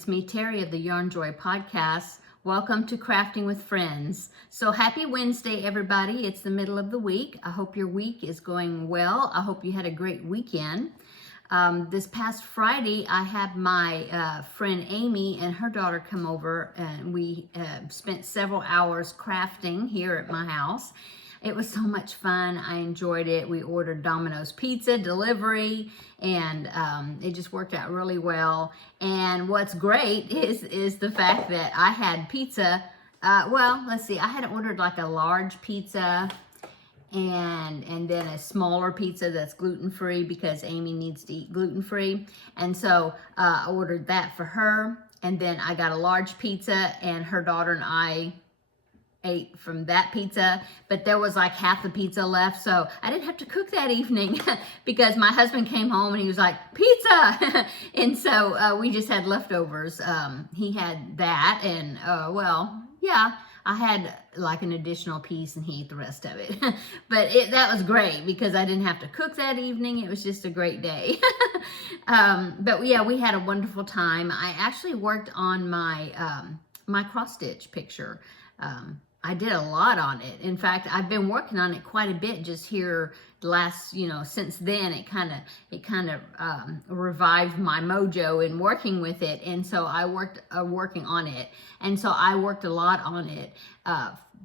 It's me, Terri of the Yarn Joy podcast. Welcome to Crafting with Friends. So happy Wednesday, everybody. It's the middle of the week. I hope your week is going well. I hope you had a great weekend. This past Friday, I had my friend Amy and her daughter come over, and we spent several hours crafting here at my house. It was so much fun. I enjoyed it. We ordered Domino's pizza delivery, and it just worked out really well. And what's great is the fact that I had pizza. Well, let's see. I had ordered like a large pizza and then a smaller pizza that's gluten-free because Amy needs to eat gluten-free. And so I ordered that for her. And then I got a large pizza, and her daughter and I ate from that pizza, but there was like half the pizza left, so I didn't have to cook that evening because my husband came home and he was like, pizza! And so we just had leftovers. He had that, and well, yeah, I had like an additional piece and he ate the rest of it. But that was great because I didn't have to cook that evening. It was just a great day. But yeah, we had a wonderful time. I actually worked on my my cross stitch picture. I did a lot on it. In fact, I've been working on it quite a bit just here the last, since then. It kind of revived my mojo in working with it. And so I worked working on it. And so I worked a lot on it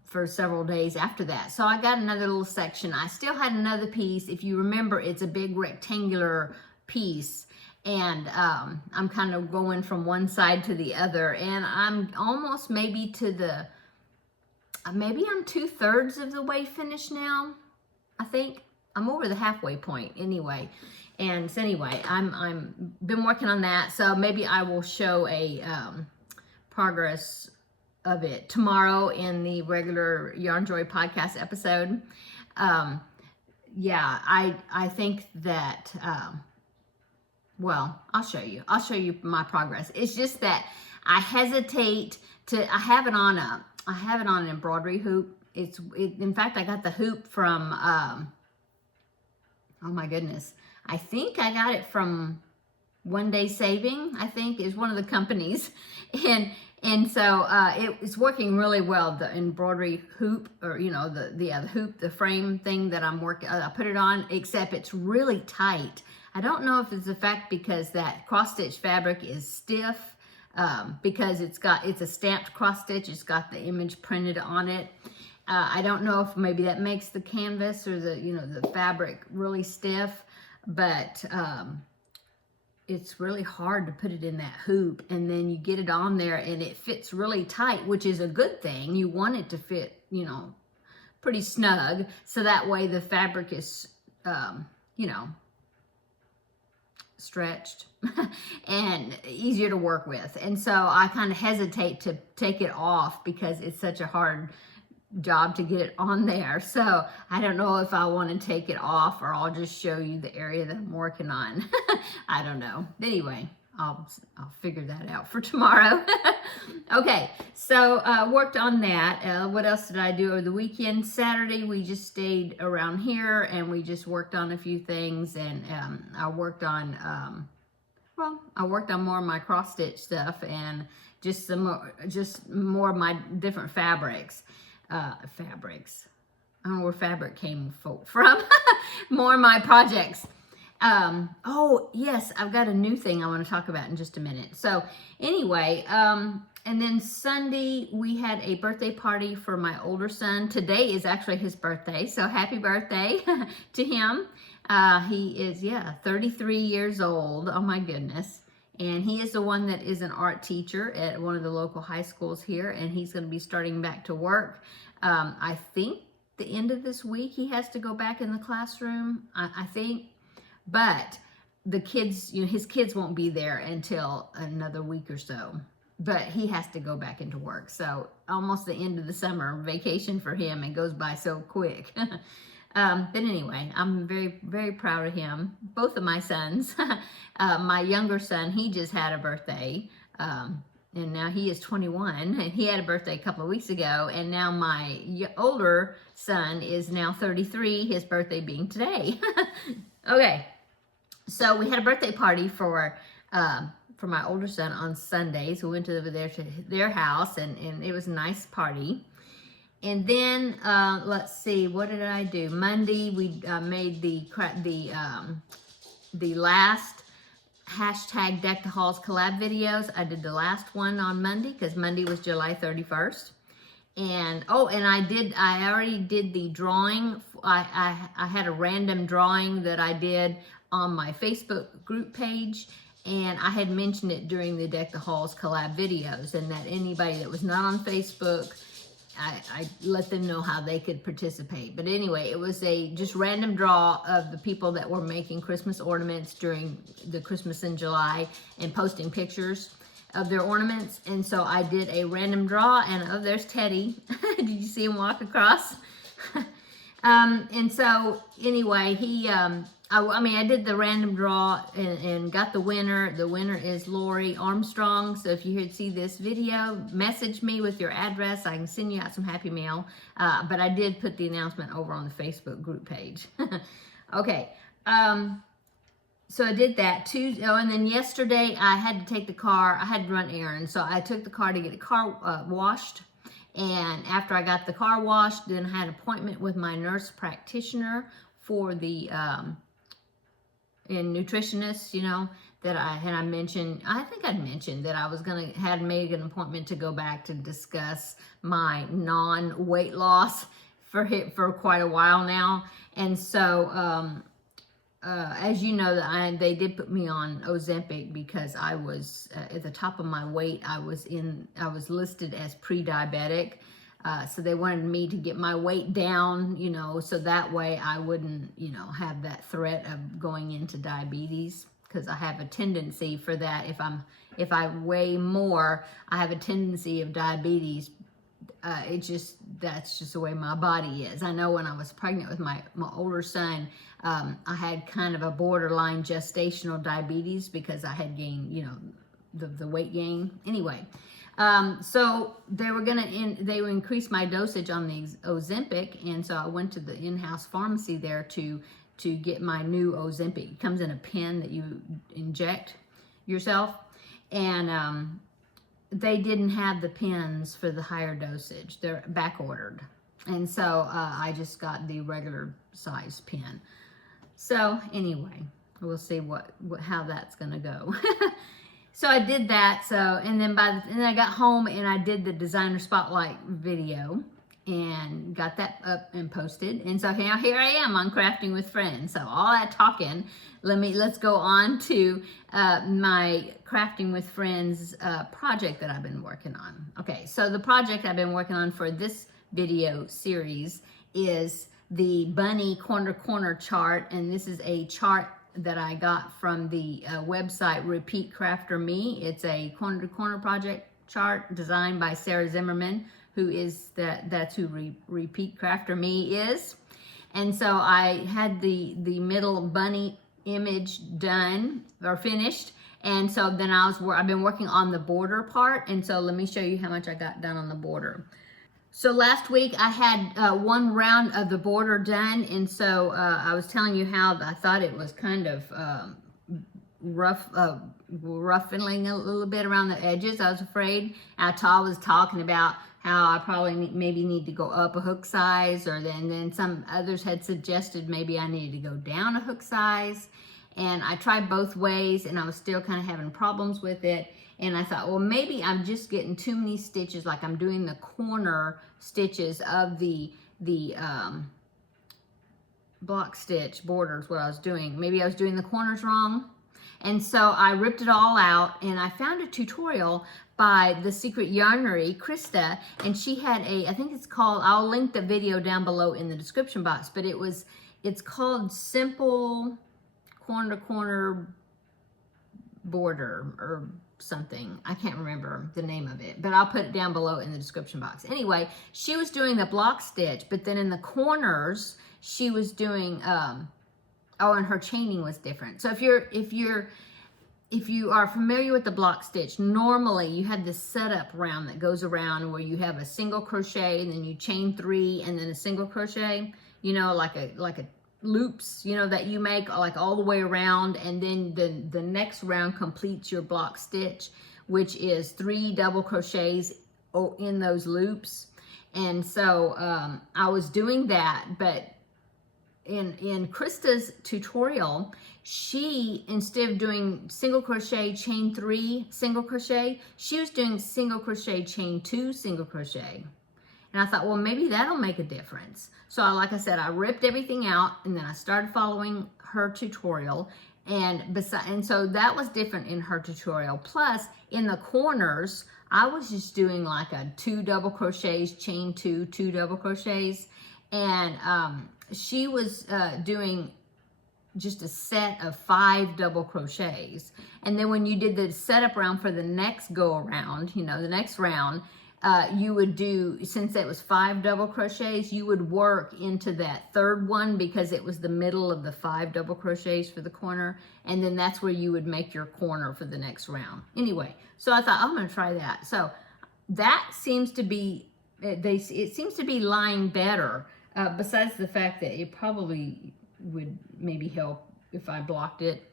for several days after that. So I got another little section. I still had another piece. If you remember, it's a big rectangular piece. And I'm kind of going from one side to the other. And I'm almost maybe to the... Maybe I'm 2/3 of the way finished now. I think I'm over the halfway point anyway. And so anyway, I'm been working on that. So maybe I will show a progress of it tomorrow in the regular Yarn Joy podcast episode. Yeah, I think that, well, I'll show you my progress. It's just that I hesitate to, I have it on an embroidery hoop. In fact, I got the hoop from, oh my goodness. I think I got it from One Day Saving, I think is one of the companies. And so it's working really well, the embroidery hoop, or, the hoop, the frame thing that I'm working, I put it on, except it's really tight. I don't know if it's the fact because that cross stitch fabric is stiff, because it's a stamped cross stitch. It's got the image printed on it. I don't know if maybe that makes the canvas or the fabric really stiff, but it's really hard to put it in that hoop, and then you get it on there and it fits really tight, which is a good thing. You want it to fit, pretty snug, so that way the fabric is, stretched and easier to work with. And so I kind of hesitate to take it off because it's such a hard job to get it on there. So I don't know if I want to take it off or I'll just show you the area that I'm working on. I don't know. Anyway, I'll figure that out for tomorrow. Okay, so worked on that. What else did I do over the weekend? Saturday, we just stayed around here and we just worked on a few things. And I worked on, more of my cross stitch stuff and just more of my different fabrics. I don't know where fabric came from. More of my projects. Oh yes, I've got a new thing I want to talk about in just a minute. So anyway, and then Sunday we had a birthday party for my older son. Today is actually his birthday, so happy birthday to him. He is 33 years old. Oh my goodness. And he is the one that is an art teacher at one of the local high schools here, and he's going to be starting back to work. I think the end of this week he has to go back in the classroom, I think. But the kids, his kids won't be there until another week or so. But he has to go back into work. So almost the end of the summer vacation for him. It goes by so quick. But anyway, I'm very, very proud of him. Both of my sons. My younger son, he just had a birthday. And now he is 21. And he had a birthday a couple of weeks ago. And now my older son is now 33, his birthday being today. Okay. So we had a birthday party for for my older son on Sundays. We went over there to their house, and it was a nice party. And then let's see, what did I do? Monday we made the last hashtag Deck the Halls collab videos. I did the last one on Monday because Monday was July 31st. And I already did the drawing. I had a random drawing that I did on my Facebook group page, and I had mentioned it during the Deck the Halls collab videos, and that anybody that was not on Facebook, I let them know how they could participate. But anyway, it was a just random draw of the people that were making Christmas ornaments during the Christmas in July and posting pictures of their ornaments. And so I did a random draw, and oh, there's Teddy. Did you see him walk across? And so anyway, I did the random draw and got the winner. The winner is Lori Armstrong. So if you see this video, message me with your address. I can send you out some happy mail. But I did put the announcement over on the Facebook group page. Okay. So I did that Tuesday. Oh, and then yesterday I had to take the car. I had to run errands. So I took the car to get the car washed. And after I got the car washed, then I had an appointment with my nurse practitioner for the nutritionist, that I mentioned. I think I'd mentioned that I was had made an appointment to go back to discuss my non-weight loss for quite a while now. And so, as you know, they did put me on Ozempic because I was at the top of my weight. I was listed as pre-diabetic. So they wanted me to get my weight down, so that way I wouldn't, have that threat of going into diabetes, because I have a tendency for that. If I weigh more, I have a tendency of diabetes. That's just the way my body is. I know when I was pregnant with my older son, I had kind of a borderline gestational diabetes because I had gained, the weight gain. Anyway, so they would increase my dosage on the Ozempic, and so I went to the in-house pharmacy there to get my new Ozempic. It comes in a pen that you inject yourself, and they didn't have the pens for the higher dosage. They're back ordered. And so I just got the regular size pen. So anyway, we'll see how that's going to go. So I did that. And then I got home and I did the designer spotlight video and got that up and posted. And so now here I am on Crafting with Friends. So all that talking, let's go on to my Crafting with Friends project that I've been working on. Okay, so the project I've been working on for this video series is the bunny corner chart, and this is a chart that I got from the website Repeat Crafter Me. It's a corner project chart designed by Sarah Zimmerman, who is that's who Repeat Crafter Me is. And so I had the middle bunny image done or finished, and so then I've been working on the border part. And so let me show you how much I got done on the border. So last week I had one round of the border done, and so I was telling you how I thought it was kind of ruffling a little bit around the edges. I was afraid. Tal was talking about how I probably maybe need to go up a hook size, or then some others had suggested maybe I needed to go down a hook size. And I tried both ways, and I was still kind of having problems with it. And I thought, well, maybe I'm just getting too many stitches, like I'm doing the corner stitches of the block stitch borders, what I was doing. Maybe I was doing the corners wrong. And so I ripped it all out, and I found a tutorial by The Secret Yarnery, Krista, and she had I think it's called, I'll link the video down below in the description box, but it's called Simple Corner to Corner Border or something. I can't remember the name of it, but I'll put it down below in the description box. Anyway, she was doing the block stitch, but then in the corners, she was doing, and her chaining was different. So if you are familiar with the block stitch, normally you have this setup round that goes around where you have a single crochet and then you chain 3 and then a single crochet, like a loops, you know, that you make like all the way around, and then the next round completes your block stitch, which is 3 double crochets in those loops. And so I was doing that, but in Krista's tutorial, she, instead of doing single crochet, chain 3, single crochet, she was doing single crochet, chain 2, single crochet. And I thought, well, maybe that'll make a difference. So like I said, I ripped everything out, and then I started following her tutorial. And so that was different in her tutorial. Plus, in the corners, I was just doing like a 2 double crochets, chain 2, 2 double crochets. And she was doing just a set of 5 double crochets. And then when you did the setup round for the next go around, you know, the next round, you would do, since it was 5 double crochets, you would work into that third one because it was the middle of the 5 double crochets for the corner, and then that's where you would make your corner for the next round. Anyway, so I thought, I'm going to try that. So that seems to be, it seems to be lying better, besides the fact that it probably would maybe help if I blocked it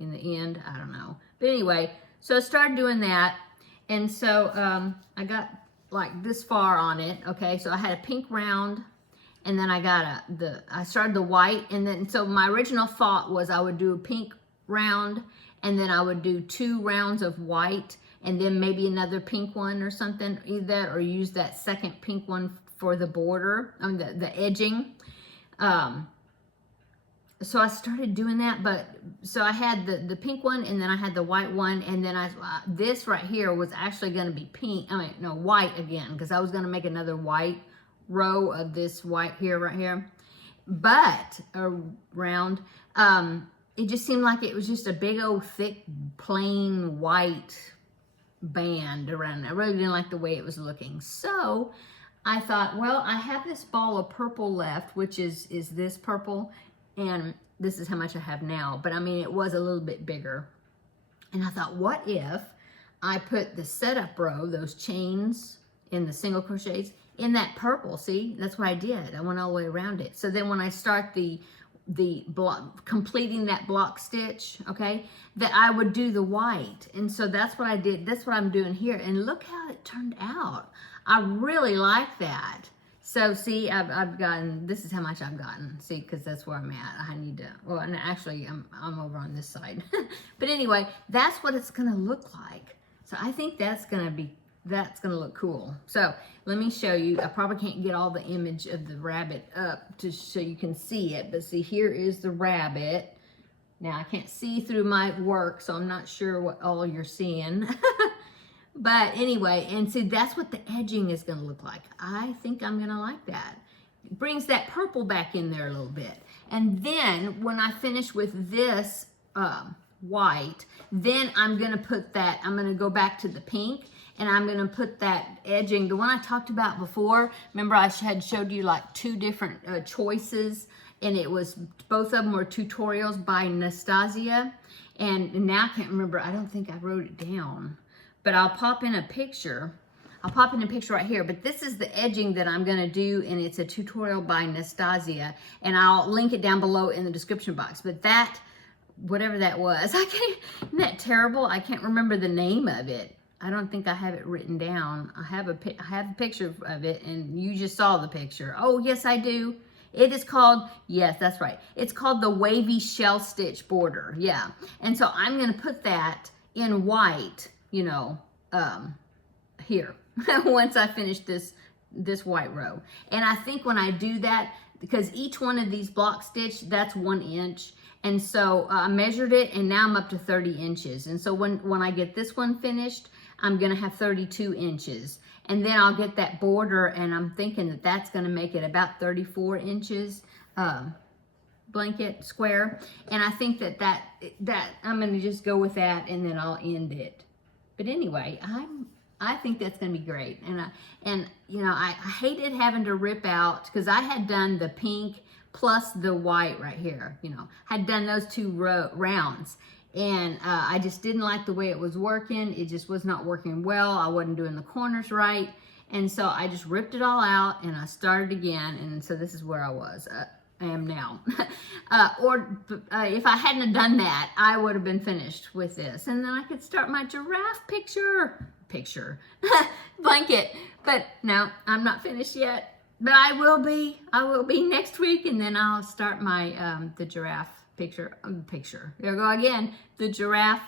in the end. I don't know. But anyway, so I started doing that, and so I got like this far on it. Okay, so I had a pink round, and then I got I started the white, and then so my original thought was I would do a pink round, and then I would do 2 rounds of white, and then maybe another pink one or something, either that or use that second pink one for the border, I mean the edging. So I started doing that, but so I had the pink one, and then I had the white one, and then this right here was actually going to be pink. I mean, no, white again, because I was going to make another white row of this white here, right here, but around. It just seemed like it was just a big old thick plain white band around. I really didn't like the way it was looking, so I thought, well, I have this ball of purple left, which is this purple. And this is how much I have now. But I mean, it was a little bit bigger. And I thought, what if I put the setup row, those chains in the single crochets, in that purple? See, that's what I did. I went all the way around it. So then when I start the block, completing that block stitch, okay, that I would do the white. And so that's what I did. That's what I'm doing here. And look how it turned out. I really like that. So see, I've gotten, this is how much I've gotten. See, because that's where I'm at. I need to, well, and actually I'm over on this side. But anyway, that's what it's going to look like. So I think that's going to look cool. So let me show you. I probably can't get all the image of the rabbit up so you can see it. But see, here is the rabbit. Now I can't see through my work, so I'm not sure what all you're seeing. But anyway, and see, that's what the edging is going to look like. I think I'm going to like that. It brings that purple back in there a little bit. And then when I finish with this white, then I'm going to put that, I'm going to go back to the pink, and I'm going to put that edging, the one I talked about before. Remember, I had showed you like 2 different choices, and it was, both of them were tutorials by Nastasia. And now I can't remember, I don't think I wrote it down. But I'll pop in a picture. I'll pop in a picture right here. But this is the edging that I'm going to do, and it's a tutorial by Nastasia. And I'll link it down below in the description box. But that, whatever that was, isn't that terrible? I can't remember the name of it. I don't think I have it written down. I have a picture of it, and you just saw the picture. Oh, yes, I do. It is called, yes, that's right. It's called the Wavy Shell Stitch Border. Yeah. And so I'm going to put that in white, you know, here, once I finish this white row. And I think when I do that, because each one of these block stitch, that's 1 inch. And so I measured it, and now I'm up to 30 inches. And so when I get this one finished, I'm gonna have 32 inches. And then I'll get that border, and I'm thinking that that's gonna make it about 34 inches blanket square. And I think that I'm gonna just go with that, and then I'll end it. But anyway, I think that's going to be great. And you know, I hated having to rip out, because I had done the pink plus the white right here, you know, had done those 2 rounds. And I just didn't like the way it was working. It just was not working well. I wasn't doing the corners right. And so I just ripped it all out, and I started again. And so this is where I was. am now. If I hadn't have done that, I would have been finished with this. And then I could start my giraffe blanket. But no, I'm not finished yet. But I will be next week, and then I'll start my the giraffe picture. There we go again, the giraffe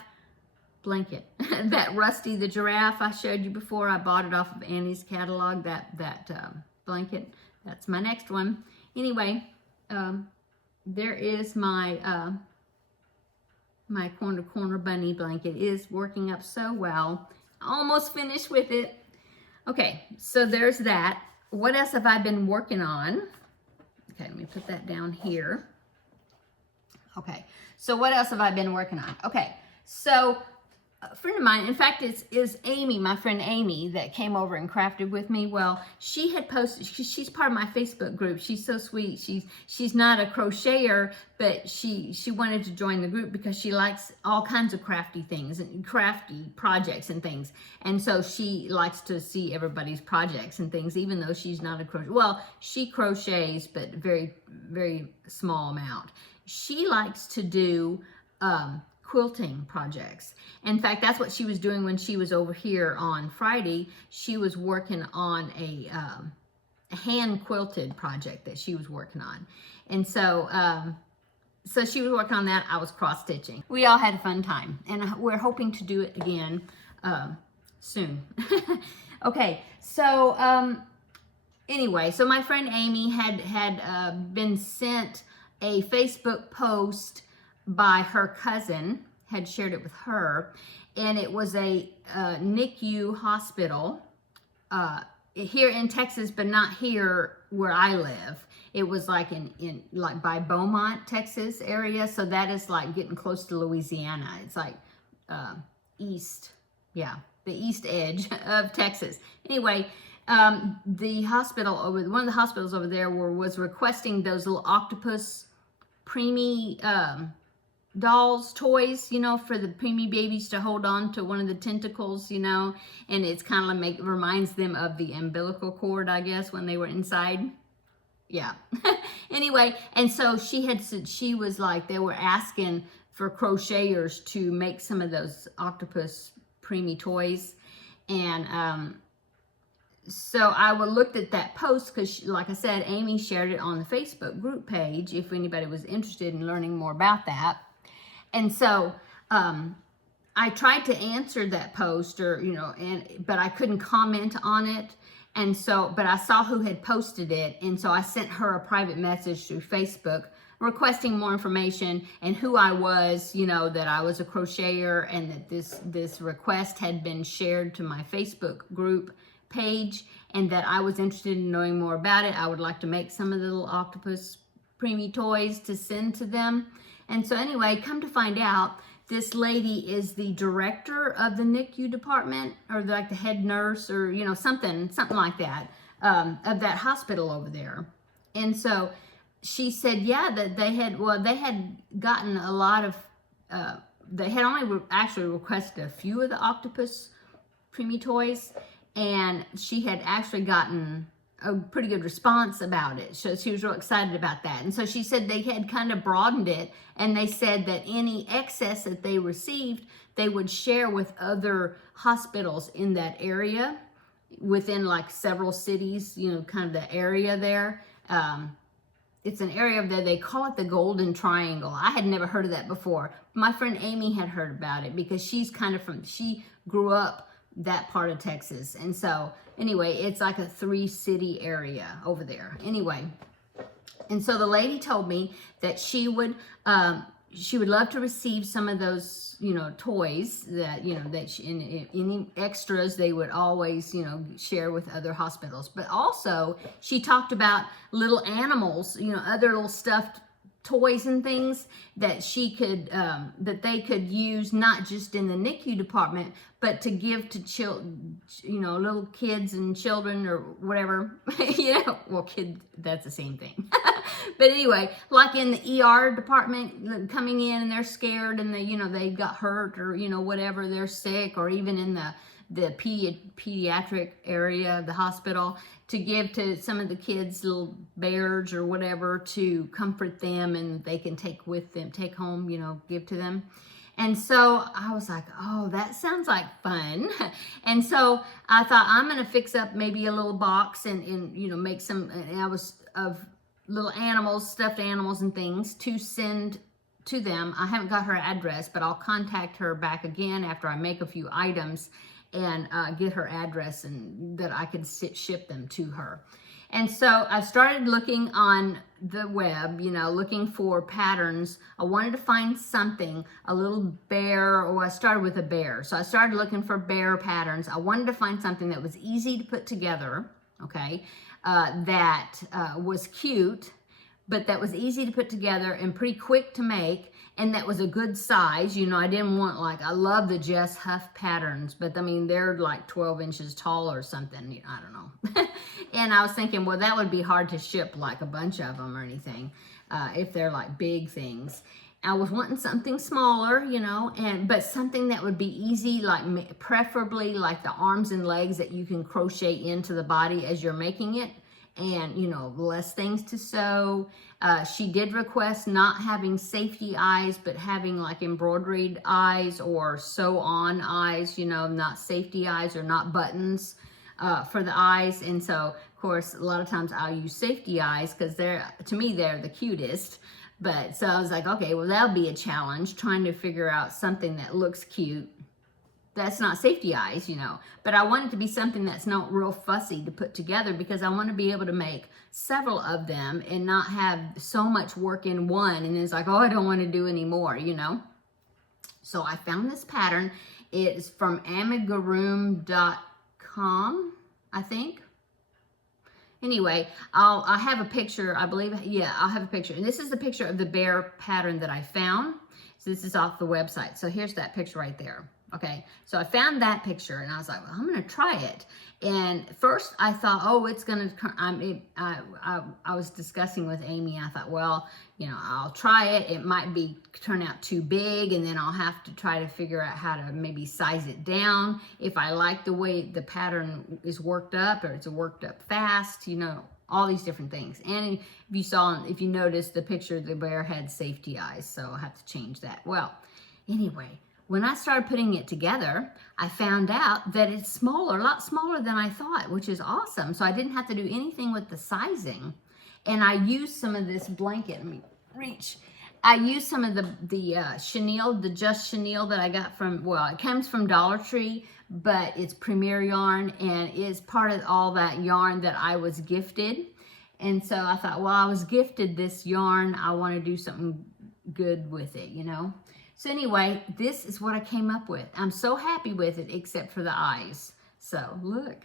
blanket. That Rusty the giraffe I showed you before, I bought it off of Annie's catalog, that blanket. That's my next one. Anyway, there is my my corner bunny blanket. It is working up so well. Almost finished with it. Okay, so there's that. What else have I been working on? Okay, let me put that down here. Okay, so what else have I been working on? Okay, so a friend of mine, in fact, is Amy, my friend Amy, that came over and crafted with me. Well, she had posted, she's part of my Facebook group. She's so sweet. She's not a crocheter, but she wanted to join the group because she likes all kinds of crafty things and crafty projects and things. And so she likes to see everybody's projects and things, even though she's not a crocheter. Well, she crochets, but very, very small amount. She likes to do quilting projects. In fact, that's what she was doing when she was over here on Friday. She was working on a hand quilted project that she was working on. And so, so she was working on that. I was cross stitching. We all had a fun time, and we're hoping to do it again soon. Okay, so anyway, so my friend Amy had been sent a Facebook post by her cousin, had shared it with her, and it was a NICU hospital here in Texas, but not here where I live. It was like in like by Beaumont, Texas area, so that is like getting close to Louisiana. It's like east, yeah, the east edge of Texas. Anyway, the hospital one of the hospitals over there was requesting those little octopus preemie dolls, toys, you know, for the preemie babies to hold on to one of the tentacles, you know, and it's kind of like reminds them of the umbilical cord, I guess, when they were inside. Yeah. Anyway, and so she had said, she was like, they were asking for crocheters to make some of those octopus preemie toys. And so I looked at that post because, like I said, Amy shared it on the Facebook group page if anybody was interested in learning more about that. And so I tried to answer that post, or you know, but I couldn't comment on it. And so, but I saw who had posted it, and so I sent her a private message through Facebook requesting more information and who I was, you know, that I was a crocheter, and that this request had been shared to my Facebook group page, and that I was interested in knowing more about it. I would like to make some of the little octopus preemie toys to send to them. And so anyway, come to find out, this lady is the director of the NICU department, or like the head nurse, or you know, something like that, of that hospital over there. And so she said, yeah, that they had gotten a lot of, they had only actually requested a few of the octopus preemie toys, and she had actually gotten a pretty good response about it. So she was real excited about that. And so she said they had kind of broadened it, and they said that any excess that they received, they would share with other hospitals in that area within like several cities, you know, kind of the area there. It's an area that they call it the Golden Triangle. I had never heard of that before. My friend Amy had heard about it because she's kind of she grew up that part of Texas. And so anyway, it's like a 3-city area over there. Anyway, and so the lady told me that she would love to receive some of those, you know, toys that, you know, that any extras they would always, you know, share with other hospitals. But also she talked about little animals, you know, other little stuffed toys and things that she could, that they could use not just in the NICU department, but to give to you know, little kids and children or whatever, you know, well, kids, that's the same thing. But anyway, like in the ER department, coming in and they're scared and they, you know, they got hurt or, you know, whatever, they're sick, or even in the the pediatric area of the hospital to give to some of the kids, little bears or whatever, to comfort them, and they can take home, give to them. And so I was like, oh, that sounds like fun. And so I thought, I'm going to fix up maybe a little box and make some, and I was of little animals, stuffed animals and things to send to them. I haven't got her address, but I'll contact her back again after I make a few items and get her address and that I could ship them to her. And so I started looking on the web, looking for patterns. I wanted to find something, a little bear, or I started with a bear. So I started looking for bear patterns. I wanted to find something that was easy to put together, okay, that was cute, but that was easy to put together and pretty quick to make, and that was a good size. I didn't want, I love the Jess Huff patterns, but I mean, they're like 12 inches tall or something. I don't know. And I was thinking, well, that would be hard to ship like a bunch of them or anything, if they're like big things. I was wanting something smaller, but something that would be easy, like preferably like the arms and legs that you can crochet into the body as you're making it, and less things to sew. She did request not having safety eyes, but having like embroidered eyes or sew on eyes, not safety eyes or not buttons for the eyes. And so of course a lot of times I'll use safety eyes because to me they're the cutest. But so I was like, okay, well, that'll be a challenge, trying to figure out something that looks cute that's not safety eyes, but I want it to be something that's not real fussy to put together, because I want to be able to make several of them and not have so much work in one and it's like, oh, I don't want to do any more, So I found this pattern. It's from amigurume.com, I think. Anyway, I have a picture, I believe. Yeah, I'll have a picture. And this is the picture of the bear pattern that I found. So this is off the website. So here's that picture right there. Okay, so I found that picture and I was like, well, I'm going to try it. And first I thought, oh, it's going to, I was discussing with Amy. I thought, well, I'll try it. It might turn out too big, and then I'll have to try to figure out how to maybe size it down if I like the way the pattern is worked up, or it's worked up fast, all these different things. And if you noticed the picture, the bear had safety eyes, so I'll have to change that. Well, anyway, when I started putting it together, I found out that it's smaller, a lot smaller than I thought, which is awesome. So I didn't have to do anything with the sizing. And I used some of this blanket. Let me reach. I used some of the chenille, the Just Chenille that I got from, well, it comes from Dollar Tree, but it's Premier yarn, and it's part of all that yarn that I was gifted. And so I thought, well, I was gifted this yarn, I want to do something good with it, So anyway, this is what I came up with. I'm so happy with it, except for the eyes. So look.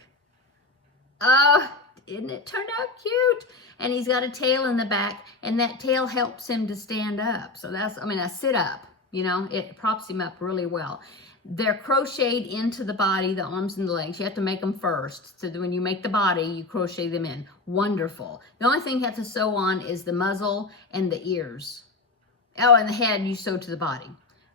Oh, didn't it turn out cute? And he's got a tail in the back, and that tail helps him to stand up. So I sit up, it props him up really well. They're crocheted into the body, the arms and the legs. You have to make them first. So that when you make the body, you crochet them in. Wonderful. The only thing you have to sew on is the muzzle and the ears. Oh, and the head you sew to the body.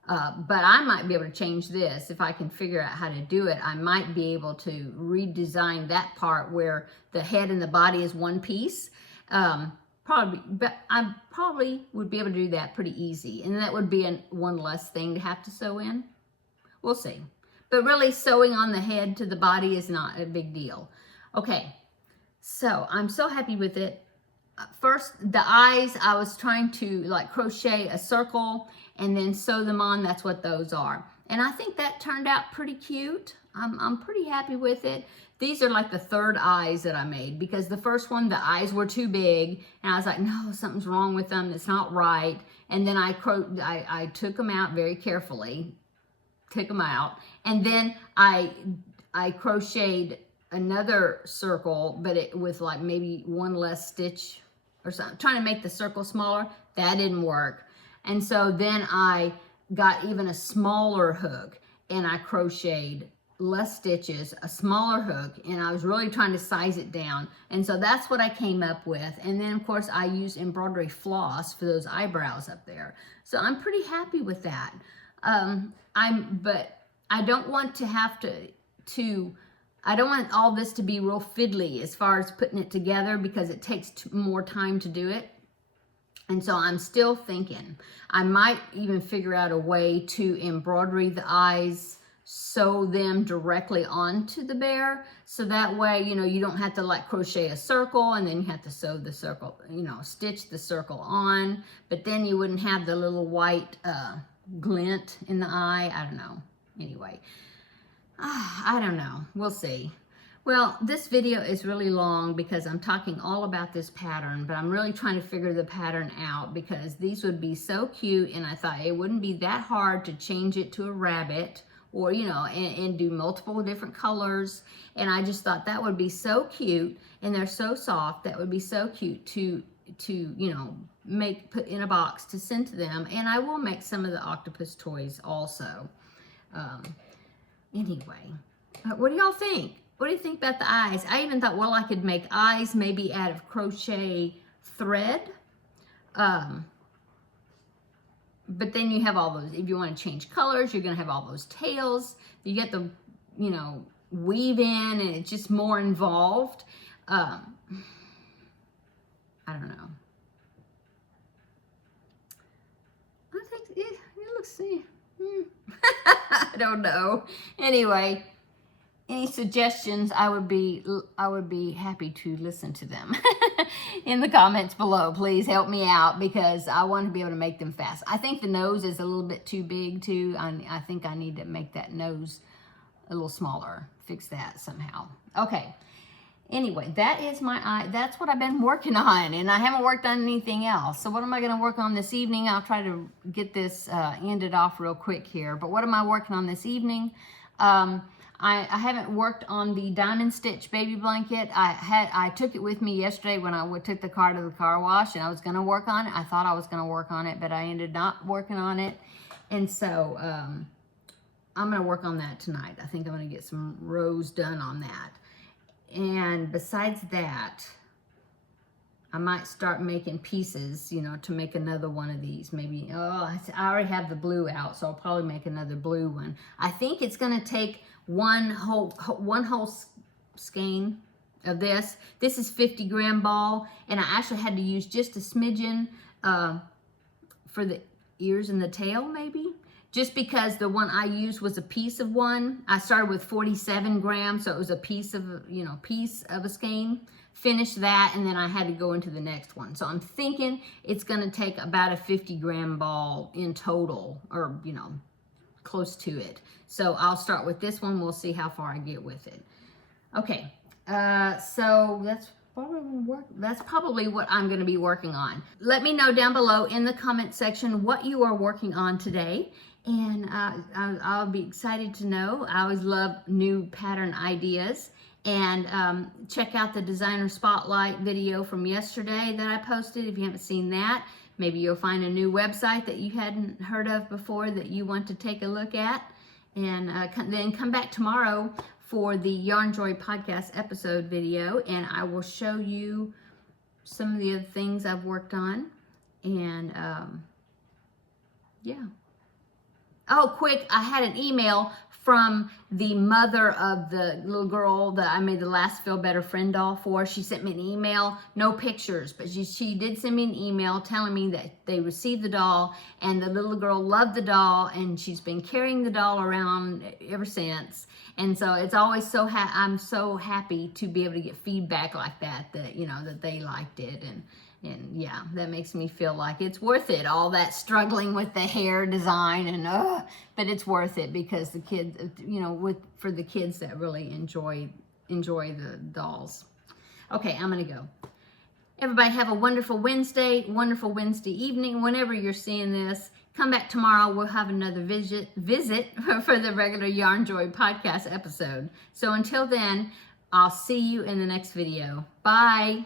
But I might be able to change this if I can figure out how to do it. I might be able to redesign that part where the head and the body is one piece. Probably, but I probably would be able to do that pretty easy. And that would be one less thing to have to sew in. We'll see. But really, sewing on the head to the body is not a big deal. Okay, so I'm so happy with it. First, the eyes, I was trying to crochet a circle and then sew them on. That's what those are. And I think that turned out pretty cute. I'm pretty happy with it. These are like the third eyes that I made, because the first one, the eyes were too big. And I was like, no, something's wrong with them. It's not right. And then I took them out very carefully, took them out. And then I crocheted another circle, but it with maybe one less stitch or something, trying to make the circle smaller. That didn't work. And so then I got even a smaller hook, and I crocheted less stitches, a smaller hook, and I was really trying to size it down. And so that's what I came up with. And then of course I used embroidery floss for those eyebrows up there. So I'm pretty happy with that. But I don't want to have to I don't want all this to be real fiddly as far as putting it together because it takes more time to do it. And so I'm still thinking I might even figure out a way to embroider the eyes, sew them directly onto the bear. So that way, you know, you don't have to like crochet a circle and then you have to sew the circle, you know, stitch the circle on. But then you wouldn't have the little white glint in the eye. I don't know. Anyway, I don't know. We'll see. Well, this video is really long because I'm talking all about this pattern, but I'm really trying to figure the pattern out because these would be so cute, and I thought it wouldn't be that hard to change it to a rabbit or, you know, and do multiple different colors. And I just thought that would be so cute, and they're so soft. That would be so cute to you know, put in a box to send to them. And I will make some of the octopus toys also. Anyway, what do y'all think? What do you think about the eyes? I even thought, well, I could make eyes maybe out of crochet thread. But then you have all those, if you want to change colors, you're going to have all those tails. You get the, you know, weave in, and it's just more involved. I don't know. I think it looks, I don't know. Anyway, any suggestions, I would be happy to listen to them in the comments below. Please help me out because I want to be able to make them fast. I think the nose is a little bit too big too. I think I need to make that nose a little smaller. Fix that somehow. Okay. Anyway, that is my eye. That's what I've been working on, and I haven't worked on anything else. So what am I going to work on this evening? I'll try to get this ended off real quick here. But what am I working on this evening? I haven't worked on the diamond stitch baby blanket. I took it with me yesterday when I took the car to the car wash, and I was going to work on it. I thought I was going to work on it, but I ended not working on it. And so I'm going to work on that tonight. I think I'm going to get some rows done on that. And besides that, I might start making pieces, you know, to make another one of these. Maybe, I already have the blue out, so I'll probably make another blue one. I think it's going to take one whole skein of this. This is 50-gram ball, and I actually had to use just a smidgen for the ears and the tail, maybe. Just because the one I used was a piece of one. I started with 47 grams, so it was a piece of, you know, piece of a skein. Finished that, and then I had to go into the next one. So I'm thinking it's going to take about a 50-gram ball in total, or, you know, close to it. So I'll start with this one. We'll see how far I get with it. Okay, so that's probably what I'm going to be working on. Let me know down below in the comment section what you are working on today, and I'll be excited to know. I always love new pattern ideas. And check out the designer spotlight video from yesterday that I posted. If you haven't seen that, maybe you'll find a new website that you hadn't heard of before that you want to take a look at. And then come back tomorrow for the Yarn Joy podcast episode video, and I will show you some of the other things I've worked on. And yeah. Oh, quick, I had an email from the mother of the little girl that I made the last Feel Better Friend doll for. She sent me an email, no pictures, but she did send me an email telling me that they received the doll, and the little girl loved the doll, and she's been carrying the doll around ever since. And so it's always I'm so happy to be able to get feedback like that, you know, that they liked it. And yeah, that makes me feel like it's worth it, all that struggling with the hair design, and but it's worth it because the kids, you know, for the kids that really enjoy the dolls. Okay, I'm gonna go. Everybody have a wonderful Wednesday evening. Whenever you're seeing this, come back tomorrow. We'll have another visit for the regular Yarn Joy podcast episode. So until then, I'll see you in the next video. Bye.